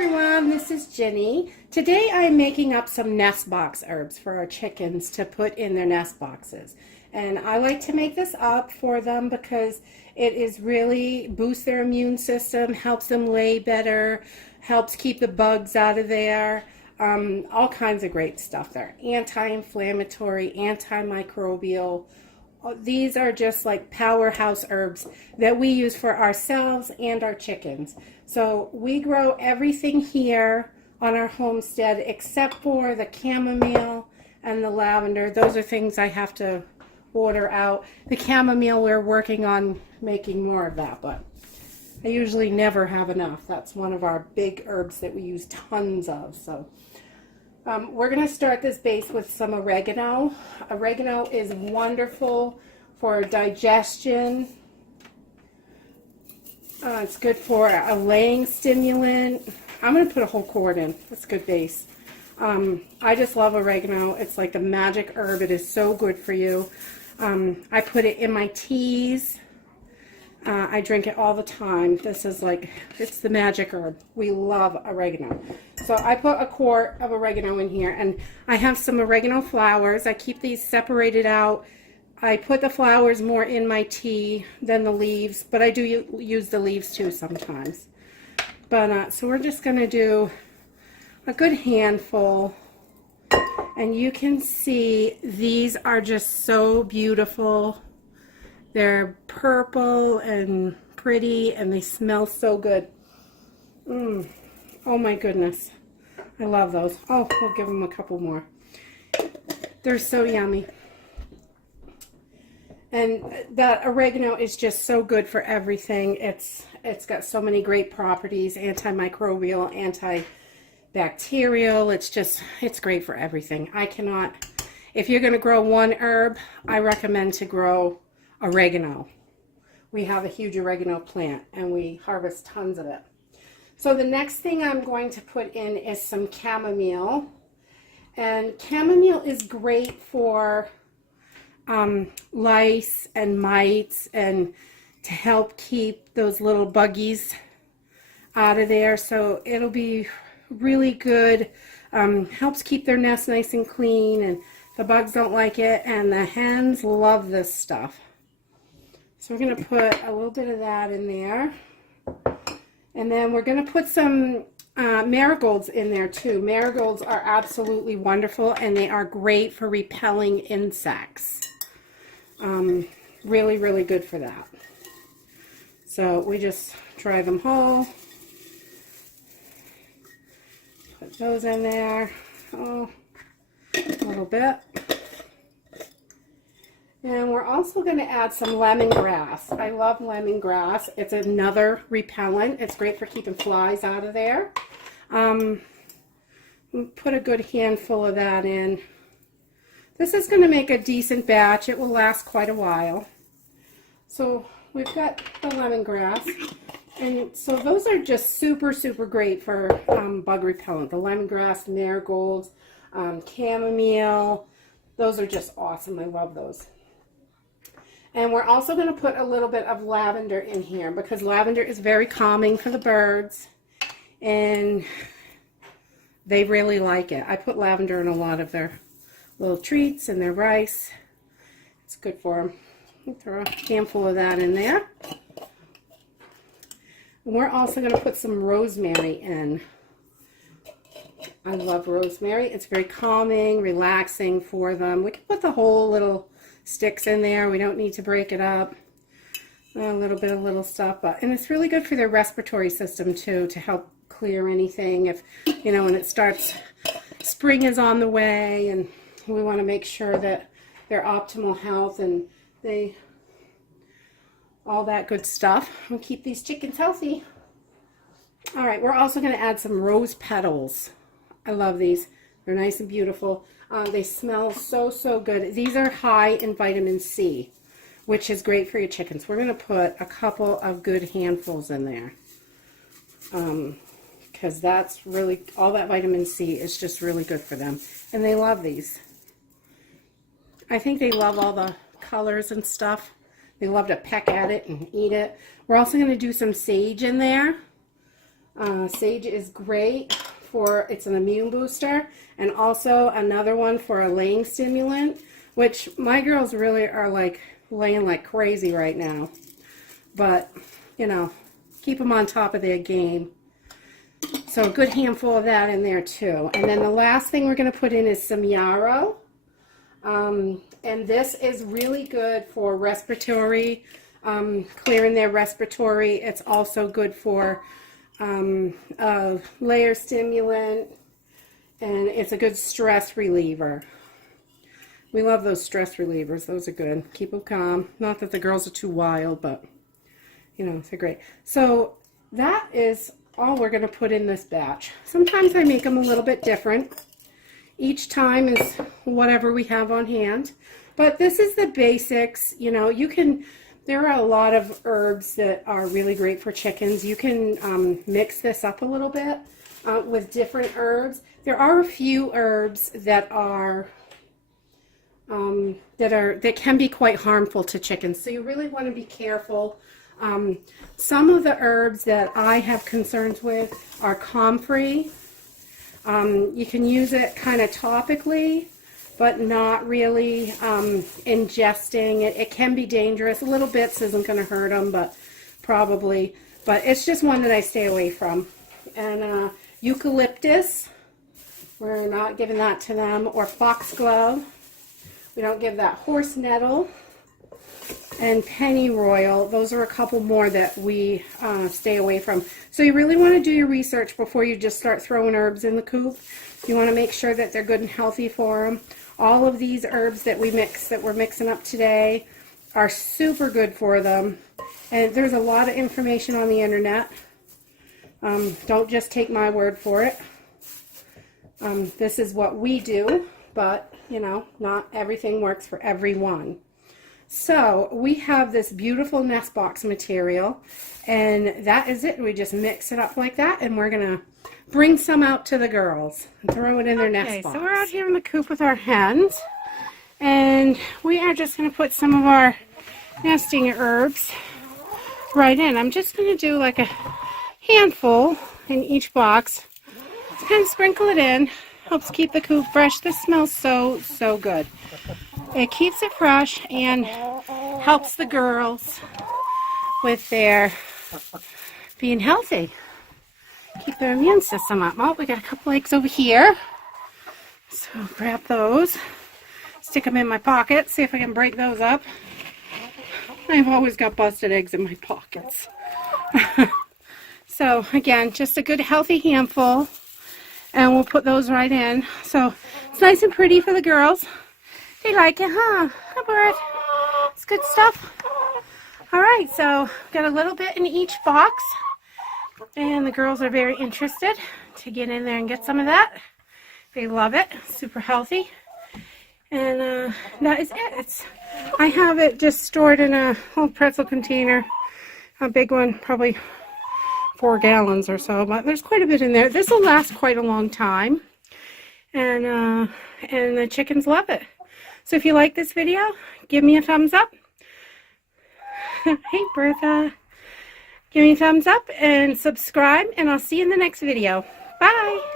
everyone, this is Jenny. Today I'm making up some nest box herbs for our chickens to put in their nest boxes. And I like to make this up for them because it is really boosts their immune system, helps them lay better, helps keep the bugs out of there, all kinds of great stuff there. Anti-inflammatory, antimicrobial. These are just like powerhouse herbs that we use for ourselves and our chickens. So we grow everything here on our homestead except for the chamomile and the lavender. Those are things I have to order out. The chamomile, we're working on making more of that, but I usually never have enough. That's one of our big herbs that we use tons of. So we're going to start this base with some oregano. Oregano is wonderful for digestion. It's good for a laying stimulant. I'm going to put a whole quart in. That's a good base. I just love oregano. It's like the magic herb. It is so good for you. I put it in my teas. I drink it all the time. This is like, it's the magic herb. We love oregano. So I put a quart of oregano in here, and I have some oregano flowers. I keep these separated out. I put the flowers more in my tea than the leaves, but I do use the leaves too sometimes. But so we're just going to do a good handful, and you can see these are just so beautiful. They're purple and pretty, and they smell so good. Oh my goodness. I love those. Oh, we'll give them a couple more. They're so yummy. And that oregano is just so good for everything. It's got so many great properties, antimicrobial, antibacterial. It's great for everything. If you're going to grow one herb, I recommend to grow oregano. We have a huge oregano plant and we harvest tons of it. So the next thing I'm going to put in is some chamomile. And chamomile is great for lice and mites and to help keep those little buggies out of there. So it'll be really good. Helps keep their nest nice and clean, and the bugs don't like it, and the hens love this stuff. So we're going to put a little bit of that in there. And then we're going to put some marigolds in there too. Marigolds are absolutely wonderful, and they are great for repelling insects. Really, really good for that. So we just dry them whole. Put those in there. Oh, a little bit. And we're also going to add some lemongrass. I love lemongrass. It's another repellent. It's great for keeping flies out of there. Put a good handful of that in. This is going to make a decent batch. It will last quite a while. So we've got the lemongrass. And so those are just super, super great for bug repellent. The lemongrass, marigolds, chamomile. Those are just awesome. I love those. And we're also going to put a little bit of lavender in here because lavender is very calming for the birds. And they really like it. I put lavender in a lot of their little treats and their rice. It's good for them. Throw a handful of that in there. And we're also going to put some rosemary in. I love rosemary. It's very calming, relaxing for them. We can put the whole little sticks in there. We don't need to break it up. A little bit of little stuff, and it's really good for their respiratory system too, to help clear anything. If when it starts, spring is on the way, and we want to make sure that they're optimal health and all that good stuff. We'll keep these chickens healthy. All right, we're also going to add some rose petals. I love these. They're nice and beautiful. They smell so, so good. These are high in vitamin C, which is great for your chickens. We're going to put a couple of good handfuls in there. Because that's really, all that vitamin C is just really good for them. And they love these. I think they love all the colors and stuff. They love to peck at it and eat it. We're also going to do some sage in there. Sage is great for, it's an immune booster, and also another one for a laying stimulant, which my girls really are like laying like crazy right now. But, you know, keep them on top of their game. So a good handful of that in there too. And then the last thing we're going to put in is some yarrow. And this is really good for respiratory, clearing their respiratory. It's also good for a layer stimulant, and it's a good stress reliever. We love those stress relievers. Those are good. Keep them calm. Not that the girls are too wild, but, you know, they're great. So that is all we're going to put in this batch. Sometimes I make them a little bit different. Each time is whatever we have on hand. But this is the basics. You know, you can, there are a lot of herbs that are really great for chickens. You can mix this up a little bit with different herbs. There are a few herbs that are that can be quite harmful to chickens, so you really want to be careful. Some of the herbs that I have concerns with are comfrey. You can use it kind of topically, but not really ingesting it. It can be dangerous. Little bits isn't going to hurt them, but probably. But it's just one that I stay away from. And eucalyptus, we're not giving that to them. Or foxglove, we don't give that. Horse nettle and pennyroyal. Those are a couple more that we stay away from. So you really want to do your research before you just start throwing herbs in the coop. You want to make sure that they're good and healthy for them. All of these herbs that we're mixing up today are super good for them. And there's a lot of information on the internet. Don't just take my word for it. This is what we do, but, you know, not everything works for everyone. So we have this beautiful nest box material, and that is it. We just mix it up like that, and we're going to bring some out to the girls and throw it in their nest box. So we're out here in the coop with our hens, and we are just going to put some of our nesting herbs right in. I'm just going to do like a handful in each box. Just kind of sprinkle it in. Helps keep the coop fresh. This smells so, so good. It keeps it fresh and helps the girls with their being healthy. Keep their immune system up. Oh, we got a couple eggs over here. So I'll grab those. Stick them in my pocket. See if I can break those up. I've always got busted eggs in my pockets. So again, just a good healthy handful. And we'll put those right in. So it's nice and pretty for the girls. They like it, huh? Hi, bird. It's good stuff. All right, so got a little bit in each box. And the girls are very interested to get in there and get some of that. They love it. Super healthy. And that is it. I have it just stored in a little pretzel container. A big one, probably 4 gallons or so, but there's quite a bit in there. This will last quite a long time, and the chickens love it. So if you like this video, give me a thumbs up. Hey Bertha, give me a thumbs up and subscribe, and I'll see you in the next video. Bye.